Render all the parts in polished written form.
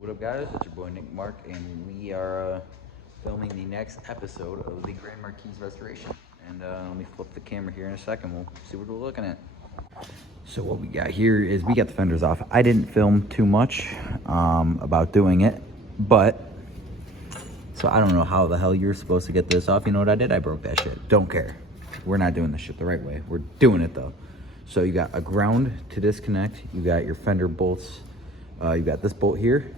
What up, guys? It's your boy Nick Mark, and we are filming the next episode of the Grand Marquis restoration. And let me flip the camera here in a second. We'll see what we're looking at. So what we got here is we got the fenders off. I didn't film too much about doing it, but so I don't know how the hell you're supposed to get this off. You know what I did? I broke that shit. Don't care. We're not doing this shit the right way. We're doing it though. So you got a ground to disconnect. You got your fender bolts. You got this bolt here.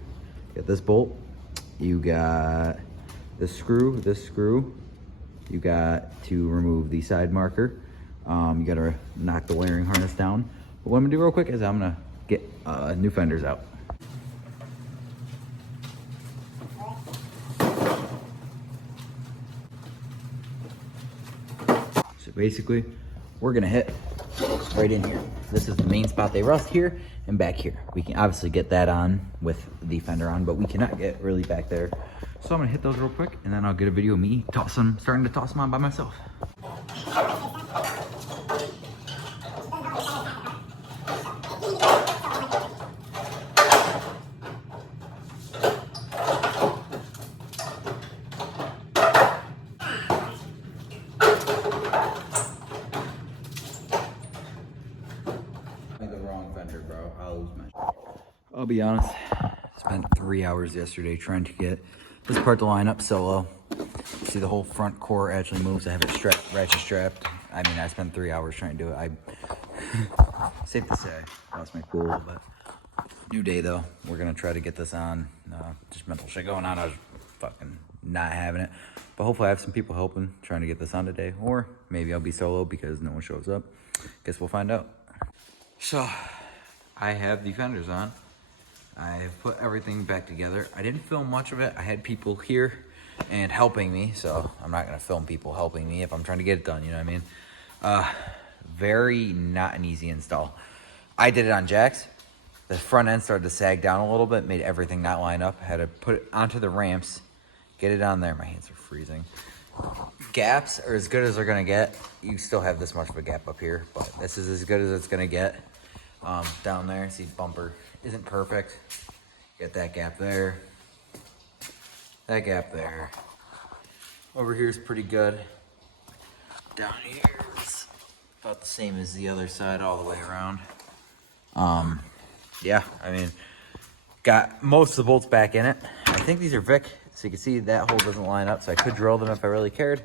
You got this bolt. You got this screw. You got to remove the side marker. You got to knock the wiring harness down. But what I'm gonna do real quick is I'm gonna get new fenders out. So basically, we're gonna hit right in here. This is the main spot they rust here and back here. We can obviously get that on with the fender on, but we cannot get really back there. So I'm gonna hit those real quick, and then I'll get a video of me starting to toss them on by myself. The wrong fender, bro. I'll lose my shit. I'll be honest, spent 3 hours yesterday trying to get this part to line up solo. See, the whole front core actually moves. I have it ratchet strapped. I mean, I spent 3 hours trying to do it. Safe to say, I lost my cool a little bit. New day though. We're gonna try to get this on. Just mental shit going on. I was fucking not having it. But hopefully I have some people helping, trying to get this on today. Or maybe I'll be solo because no one shows up. Guess we'll find out. So, I have the fenders on. I've put everything back together. I didn't film much of it. I had people here and helping me, so I'm not gonna film people helping me if I'm trying to get it done, you know what I mean? Very not an easy install. I did it on jacks. The front end started to sag down a little bit, made everything not line up. Had to put it onto the ramps, get it on there. My hands are freezing. Gaps are as good as they're gonna get. You still have this much of a gap up here, but this is as good as it's gonna get. Down there, see, bumper isn't perfect. Get that gap there. That gap there. Over here is pretty good. Down here is about the same as the other side all the way around. Yeah, I mean, got most of the bolts back in it. I think these are Vic, so you can see that hole doesn't line up, so I could drill them if I really cared.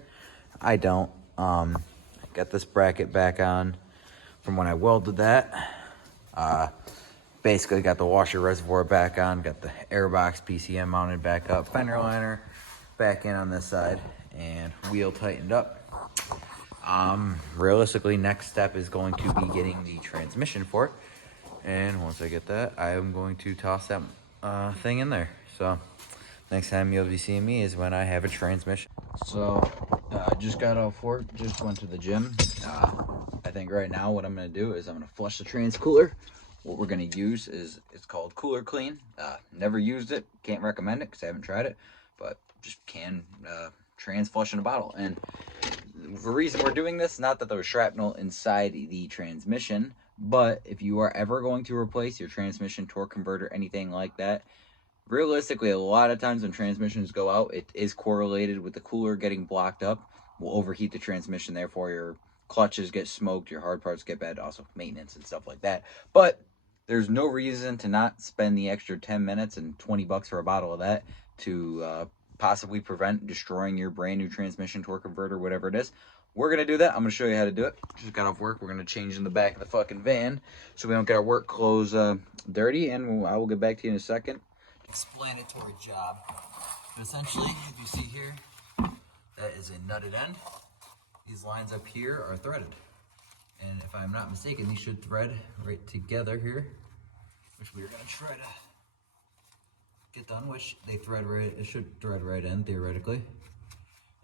I don't. Got this bracket back on from when I welded that. Basically got the washer reservoir back on, got the airbox PCM mounted back up, fender liner back in on this side, and wheel tightened up. Realistically, next step is going to be getting the transmission for it. And once I get that, I am going to toss that thing in there. So next time you'll be seeing me is when I have a transmission. So I just got off work, just went to the gym. I think right now what I'm going to do is I'm going to flush the trans cooler. What we're going to use is, it's called Cooler Clean. Never used it, can't recommend it because I haven't tried it, but just can trans flush in a bottle. And the reason we're doing this, not that there was shrapnel inside the transmission, but if you are ever going to replace your transmission, torque converter, anything like that, realistically, a lot of times when transmissions go out, it is correlated with the cooler getting blocked up. Will overheat the transmission, therefore your clutches get smoked, your hard parts get bad, also maintenance and stuff like that. But there's no reason to not spend the extra 10 minutes and 20 bucks for a bottle of that to possibly prevent destroying your brand new transmission, torque converter, whatever it is. We're going to do that. I'm going to show you how to do it. Just got off work. We're going to change in the back of the fucking van so we don't get our work clothes dirty, and I will get back to you in a second. Explanatory job. But essentially, if you see here, that is a nutted end. These lines up here are threaded. And if I'm not mistaken, these should thread right together here, which we're going to try to get done, which they thread right, it should thread right in theoretically.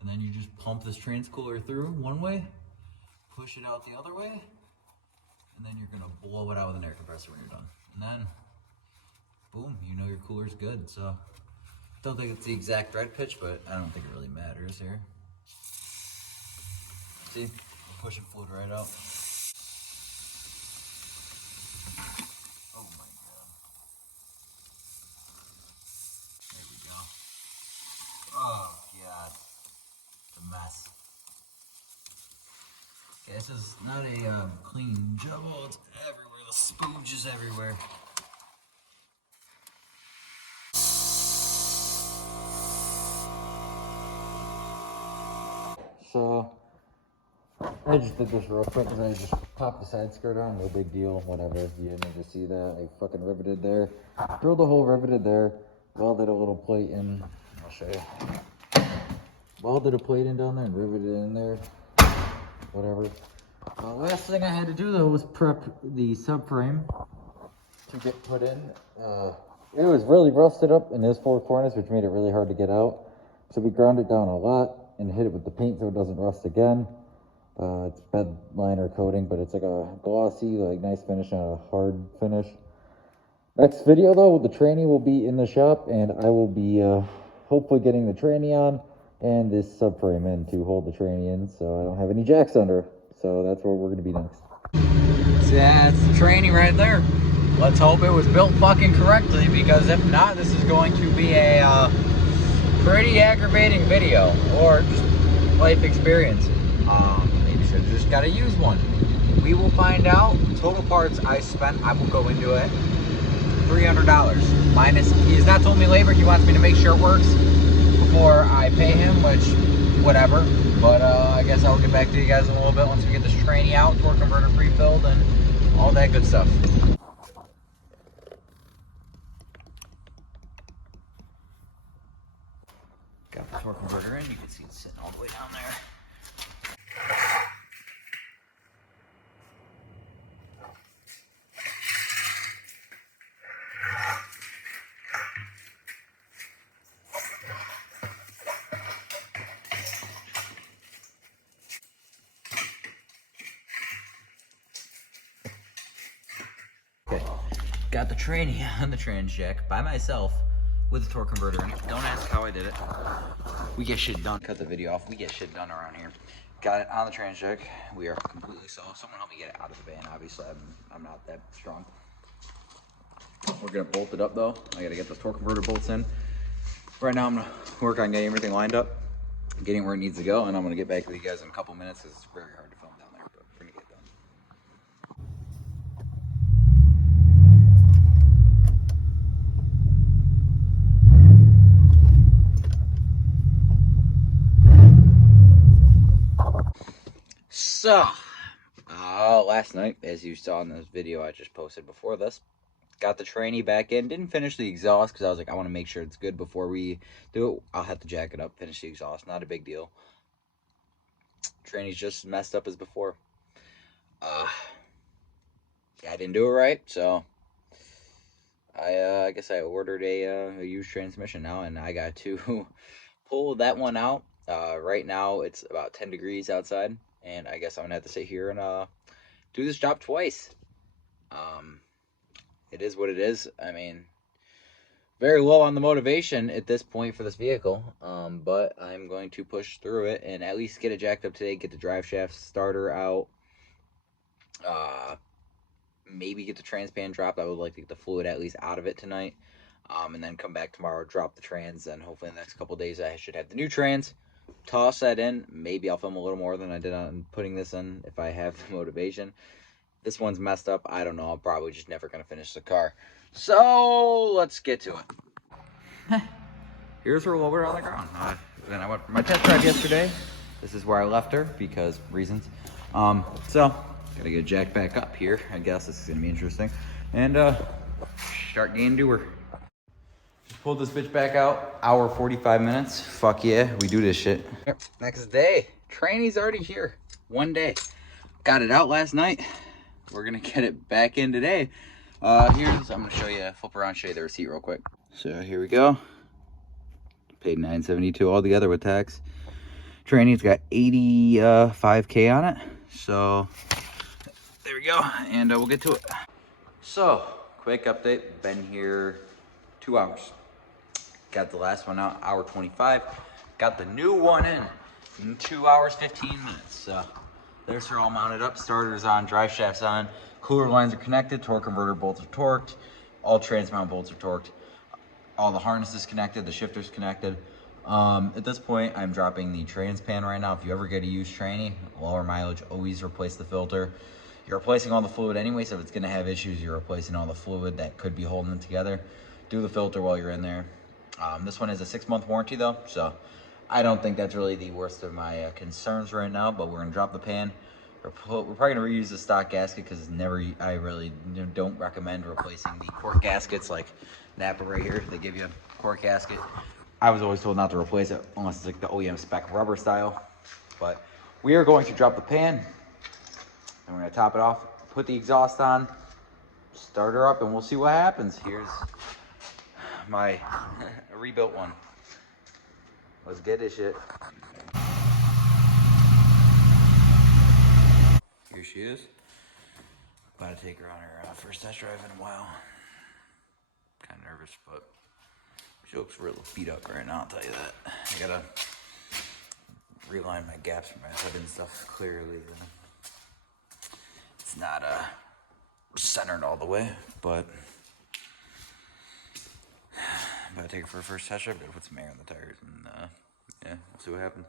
And then you just pump this trans cooler through one way, push it out the other way, and then you're gonna blow it out with an air compressor when you're done. And then, boom, you know your cooler's good. So, don't think it's the exact thread pitch, but I don't think it really matters here. See, pushing fluid right out. Oh my god. mess. Okay, this is not a clean job. Oh, it's everywhere. The spooge is everywhere. So I just did this real quick because I just popped the side skirt on. No big deal. Whatever. You didn't need to see that. I fucking riveted there. Drilled a hole, riveted there. Welded a little plate in. I'll show you. Welded a plate in down there and riveted it in there. Whatever. Last thing I had to do though was prep the subframe to get put in. It was really rusted up in those four corners, which made it really hard to get out. So we ground it down a lot and hit it with the paint so it doesn't rust again. It's bed liner coating, but it's like a glossy, like nice finish and a hard finish. Next video though, the tranny will be in the shop, and I will be hopefully getting the tranny on and this subframe in to hold the tranny in, so I don't have any jacks under. So that's where we're gonna be next. So that's the tranny right there. Let's hope it was built fucking correctly, because if not, this is going to be a pretty aggravating video, or just life experience. Maybe should have just got to use one. We will find out. Total parts I spent, I will go into it. $300 minus. He has not told me labor. He wants me to make sure it works before I pay him, which whatever. But I guess I'll get back to you guys in a little bit once we get this tranny out, torque converter pre-filled, and all that good stuff. Got the torque converter in. You can see it sitting all the way down there. Okay, got the tranny on the trans jack by myself with the torque converter in. Don't ask how I did it. We get shit done. Cut the video off. We get shit done around here. Got it on the trans jack. We are completely solved. Someone help me get it out of the van. Obviously, I'm not that strong. We're gonna bolt it up though. I gotta get the torque converter bolts in. Right now, I'm gonna work on getting everything lined up, getting where it needs to go, and I'm gonna get back with you guys in a couple minutes. It's very hard to film down there, but we're gonna get done. So, last night, as you saw in this video I just posted before this, got the tranny back in. Didn't finish the exhaust because I was like, I want to make sure it's good before we do it. I'll have to jack it up, finish the exhaust. Not a big deal. Tranny's just messed up as before. I didn't do it right, so I guess I ordered a used transmission now, and I got to pull that one out. Right now it's about 10 degrees outside, and I guess I'm gonna have to sit here and do this job twice. It is what it is. I mean, very low on the motivation at this point for this vehicle, but I'm going to push through it and at least get it jacked up today, get the drive shaft starter out, maybe get the transpan dropped. I would like to get the fluid at least out of it tonight, and then come back tomorrow, drop the trans, and hopefully in the next couple days I should have the new trans. Toss that in. Maybe I'll film a little more than I did on putting this in if I have the motivation. This one's messed up. I don't know. I'm probably just never going to finish the car. So let's get to it. Here's her lower on the ground. Then I went for my test drive yesterday. This is where I left her because reasons. So gotta get jacked back up here. I guess this is gonna be interesting. And start getting to her. Just pulled this bitch back out. Hour 45 minutes. Fuck yeah, we do this shit. Next day. Tranny's already here. One day. Got it out last night. We're gonna get it back in today. I'm gonna show you, flip around, show you the receipt real quick. So here we go. Paid $972 altogether with tax. Tranny's got 85K on it. So there we go, and we'll get to it. So quick update. Been here 2 hours. Got the last one out, hour 25. Got the new one in 2 hours 15 minutes. So there's her all mounted up. Starter's on, drive shaft's on, cooler lines are connected, torque converter bolts are torqued, all trans mount bolts are torqued, all the harnesses connected, the shifter's connected. At this point, I'm dropping the trans pan right now. If you ever get a used tranny, lower mileage, always replace the filter. You're replacing all the fluid anyway, so if it's gonna have issues, you're replacing all the fluid that could be holding them together. Do the filter while you're in there. This one has a 6-month warranty though, so I don't think that's really the worst of my concerns right now, but we're gonna drop the pan. We're probably gonna reuse the stock gasket because I really don't recommend replacing the cork gaskets like Napa right here. They give you a cork gasket. I was always told not to replace it unless it's like the OEM spec rubber style. But we are going to drop the pan and we're gonna top it off, put the exhaust on, start her up, and we'll see what happens. Here's my rebuilt one. Let's get this shit. Here she is. About to take her on her first test drive in a while. Kind of nervous, but she looks real beat up right now, I'll tell you that. I gotta realign my gaps for my hood and stuff clearly. It's not centered all the way, but I'm about to take her for a first test drive. Gotta put some air in the tires and yeah, we'll see what happens.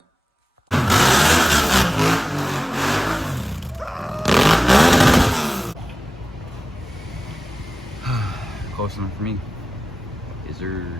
Close enough for me. Is there